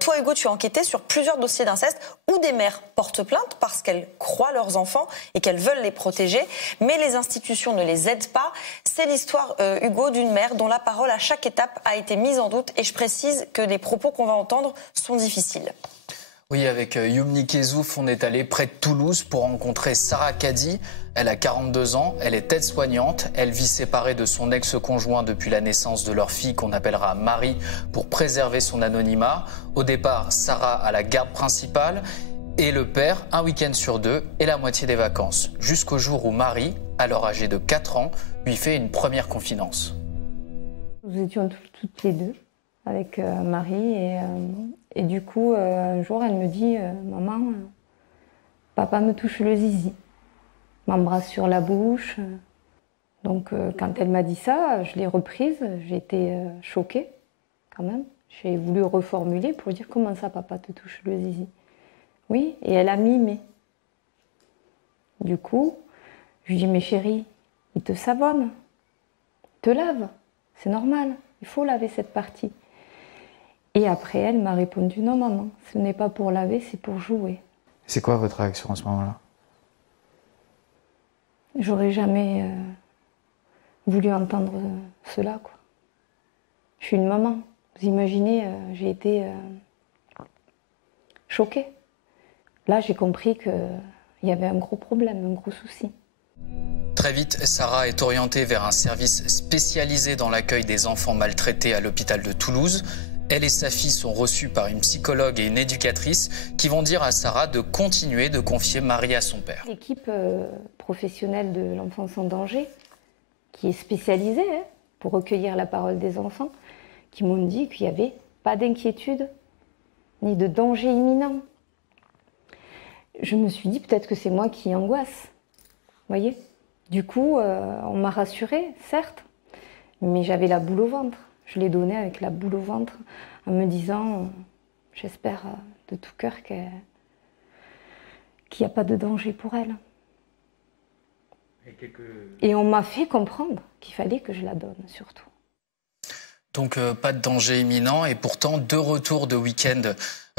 Toi, Hugo, tu as enquêté sur plusieurs dossiers d'inceste où des mères portent plainte parce qu'elles croient leurs enfants et qu'elles veulent les protéger, mais les institutions ne les aident pas. C'est l'histoire, Hugo, d'une mère dont la parole à chaque étape a été mise en doute. Et je précise que les propos qu'on va entendre sont difficiles. Oui, avec Yumni Kezouf, on est allé près de Toulouse pour rencontrer Sarah Kadi. Elle a 42 ans, elle est aide-soignante. Elle vit séparée de son ex-conjoint depuis la naissance de leur fille qu'on appellera Marie pour préserver son anonymat. Au départ, Sarah a la garde principale et le père un week-end sur 2 et la moitié des vacances. Jusqu'au jour où Marie, alors âgée de 4 ans, lui fait une première confidence. Nous étions toutes les deux avec Marie et du coup, un jour, elle me dit « Maman, papa me touche le zizi ». M'embrasse sur la bouche. Donc quand elle m'a dit ça, je l'ai reprise, j'ai été choquée quand même. J'ai voulu reformuler pour dire comment ça papa te touche le zizi. Oui, et elle a mimé. Du coup, je lui dis mais chérie, il te savonne, te lave, c'est normal, il faut laver cette partie. Et après elle m'a répondu non maman, ce n'est pas pour laver, c'est pour jouer. C'est quoi votre réaction à ce moment-là? J'aurais jamais voulu entendre cela, quoi. Je suis une maman. Vous imaginez, j'ai été choquée. Là, j'ai compris qu'il y avait un gros problème, un gros souci. Très vite, Sarah est orientée vers un service spécialisé dans l'accueil des enfants maltraités à l'hôpital de Toulouse. Elle et sa fille sont reçues par une psychologue et une éducatrice qui vont dire à Sarah de continuer de confier Marie à son père. L'équipe professionnelle de l'enfance en danger, qui est spécialisée pour recueillir la parole des enfants, qui m'ont dit qu'il n'y avait pas d'inquiétude ni de danger imminent. Je me suis dit peut-être que c'est moi qui angoisse, vous voyez. Du coup, on m'a rassurée, certes, mais j'avais la boule au ventre. Je l'ai donnée avec la boule au ventre en me disant, j'espère de tout cœur qu'il n'y a pas de danger pour elle. Et on m'a fait comprendre qu'il fallait que je la donne, surtout. Donc pas de danger imminent et pourtant 2 retours de week-end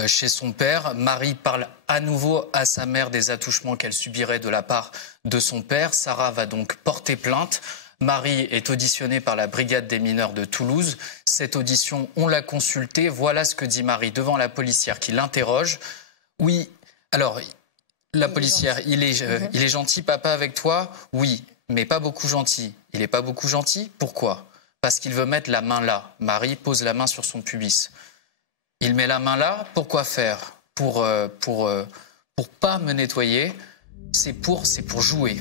chez son père. Marie parle à nouveau à sa mère des attouchements qu'elle subirait de la part de son père. Sarah va donc porter plainte. Marie est auditionnée par la brigade des mineurs de Toulouse. Cette audition, on l'a consultée. Voilà ce que dit Marie devant la policière qui l'interroge. Oui, alors, la policière, il est gentil, papa, avec toi? Oui, mais pas beaucoup gentil. Il n'est pas beaucoup gentil? Pourquoi? Parce qu'il veut mettre la main là. Marie pose la main sur son pubis. Il met la main là, pourquoi faire? Pour pas me nettoyer, c'est pour jouer.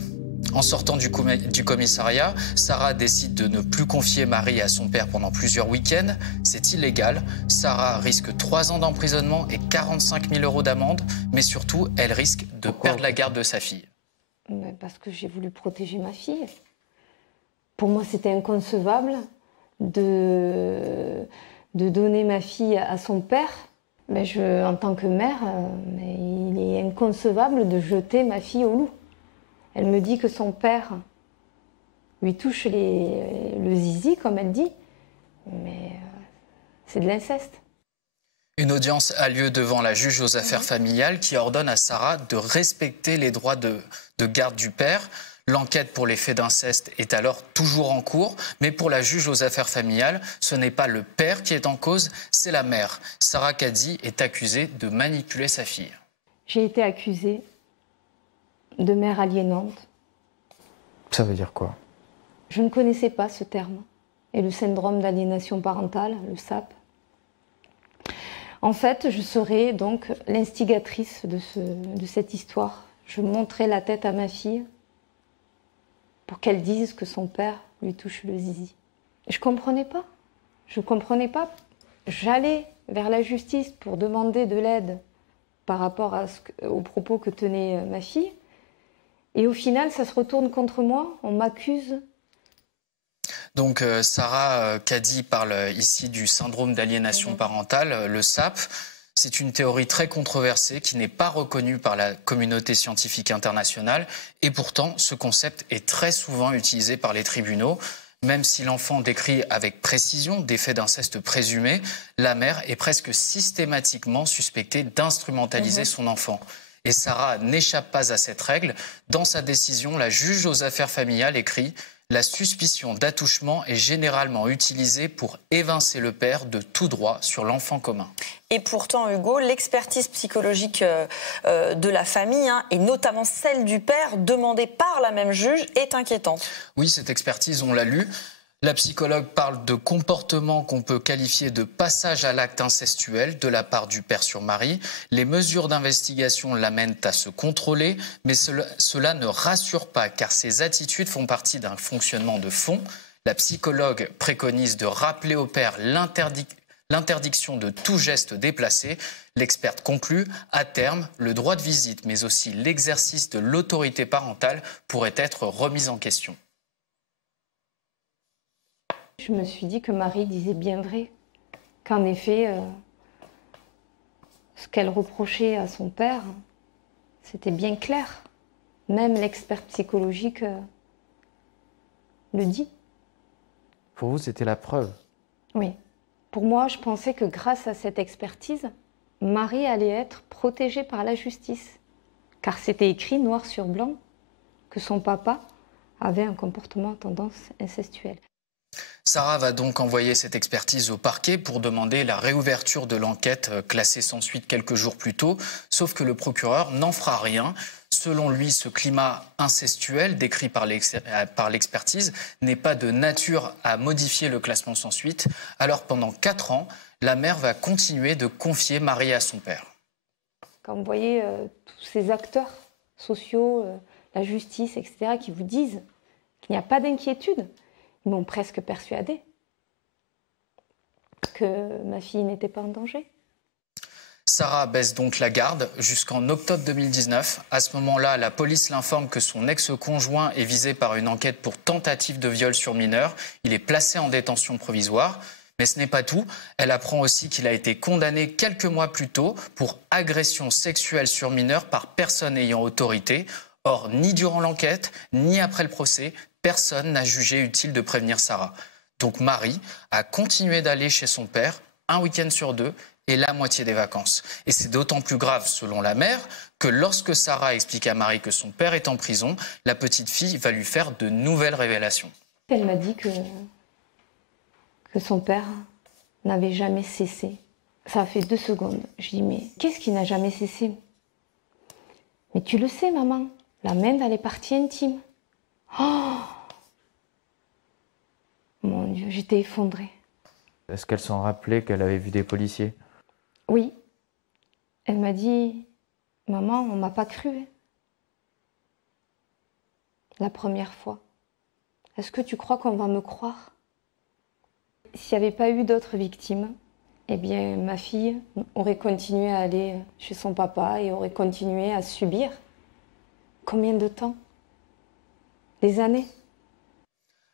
En sortant du commissariat, Sarah décide de ne plus confier Marie à son père pendant plusieurs week-ends. C'est illégal. Sarah risque 3 ans d'emprisonnement et 45 000 € d'amende. Mais surtout, elle risque de perdre la garde de sa fille. Parce que j'ai voulu protéger ma fille. Pour moi, c'était inconcevable de donner ma fille à son père. Mais en tant que mère, il est inconcevable de jeter ma fille au loup. Elle me dit que son père lui touche le zizi, comme elle dit, mais c'est de l'inceste. Une audience a lieu devant la juge aux affaires familiales qui ordonne à Sarah de respecter les droits de garde du père. L'enquête pour les faits d'inceste est alors toujours en cours, mais pour la juge aux affaires familiales, ce n'est pas le père qui est en cause, c'est la mère. Sarah Kadi est accusée de manipuler sa fille. J'ai été accusée de mère aliénante. Ça veut dire quoi? Je ne connaissais pas ce terme. Et le syndrome d'aliénation parentale, le SAP. En fait, je serais donc l'instigatrice de cette histoire. Je montrais la tête à ma fille pour qu'elle dise que son père lui touche le zizi. Je ne comprenais pas. Je ne comprenais pas. J'allais vers la justice pour demander de l'aide par rapport aux propos que tenait ma fille. Et au final, ça se retourne contre moi, on m'accuse. Donc Sarah Kadi parle ici du syndrome d'aliénation parentale, le SAP. C'est une théorie très controversée qui n'est pas reconnue par la communauté scientifique internationale. Et pourtant, ce concept est très souvent utilisé par les tribunaux. Même si l'enfant décrit avec précision des faits d'inceste présumés, la mère est presque systématiquement suspectée d'instrumentaliser son enfant. Et Sarah n'échappe pas à cette règle. Dans sa décision, la juge aux affaires familiales écrit « La suspicion d'attouchement est généralement utilisée pour évincer le père de tout droit sur l'enfant commun. » Et pourtant, Hugo, l'expertise psychologique de la famille, et notamment celle du père, demandée par la même juge, est inquiétante. Oui, cette expertise, on l'a lu. La psychologue parle de comportements qu'on peut qualifier de passage à l'acte incestuel de la part du père sur Marie. Les mesures d'investigation l'amènent à se contrôler, mais cela ne rassure pas car ces attitudes font partie d'un fonctionnement de fond. La psychologue préconise de rappeler au père l'interdiction de tout geste déplacé. L'experte conclut, à terme, le droit de visite, mais aussi l'exercice de l'autorité parentale pourrait être remis en question. Je me suis dit que Marie disait bien vrai, qu'en effet, ce qu'elle reprochait à son père, c'était bien clair. Même l'expert psychologique le dit. Pour vous, c'était la preuve? Oui. Pour moi, je pensais que grâce à cette expertise, Marie allait être protégée par la justice. Car c'était écrit noir sur blanc que son papa avait un comportement à tendance incestuelle. Sarah va donc envoyer cette expertise au parquet pour demander la réouverture de l'enquête classée sans suite quelques jours plus tôt, sauf que le procureur n'en fera rien. Selon lui, ce climat incestuel décrit par l'expertise n'est pas de nature à modifier le classement sans suite. Alors pendant 4 ans, la mère va continuer de confier Marie à son père. Quand vous voyez tous ces acteurs sociaux, la justice, etc., qui vous disent qu'il n'y a pas d'inquiétude, ils m'ont presque persuadée que ma fille n'était pas en danger. Sarah baisse donc la garde jusqu'en octobre 2019. À ce moment-là, la police l'informe que son ex-conjoint est visé par une enquête pour tentative de viol sur mineur. Il est placé en détention provisoire. Mais ce n'est pas tout. Elle apprend aussi qu'il a été condamné quelques mois plus tôt pour agression sexuelle sur mineur par personne ayant autorité. Or, ni durant l'enquête, ni après le procès, personne n'a jugé utile de prévenir Sarah. Donc Marie a continué d'aller chez son père un week-end sur 2 et la moitié des vacances. Et c'est d'autant plus grave, selon la mère, que lorsque Sarah explique à Marie que son père est en prison, la petite fille va lui faire de nouvelles révélations. Elle m'a dit que son père n'avait jamais cessé. Ça a fait 2 secondes. Je dis, mais qu'est-ce qui n'a jamais cessé? Mais tu le sais, maman, la main dans les parties intimes. Oh mon Dieu, j'étais effondrée. Est-ce qu'elle s'en rappelait qu'elle avait vu des policiers? Oui. Elle m'a dit, maman, on m'a pas cru. La première fois. Est-ce que tu crois qu'on va me croire? S'il n'y avait pas eu d'autres victimes, eh bien, ma fille aurait continué à aller chez son papa et aurait continué à subir. Combien de temps? Des années.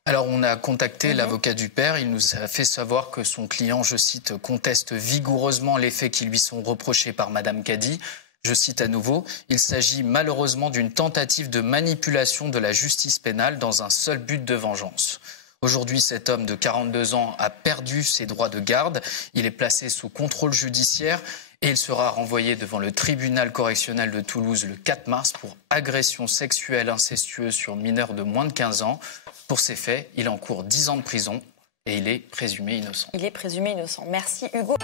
Alors on a contacté l'avocat du père, il nous a fait savoir que son client, je cite, conteste vigoureusement les faits qui lui sont reprochés par Madame Cady. Je cite à nouveau, il s'agit malheureusement d'une tentative de manipulation de la justice pénale dans un seul but de vengeance. Aujourd'hui, cet homme de 42 ans a perdu ses droits de garde, il est placé sous contrôle judiciaire et il sera renvoyé devant le tribunal correctionnel de Toulouse le 4 mars pour agression sexuelle incestueuse sur mineur de moins de 15 ans. Pour ces faits, il encourt 10 ans de prison et il est présumé innocent. Il est présumé innocent. Merci Hugo.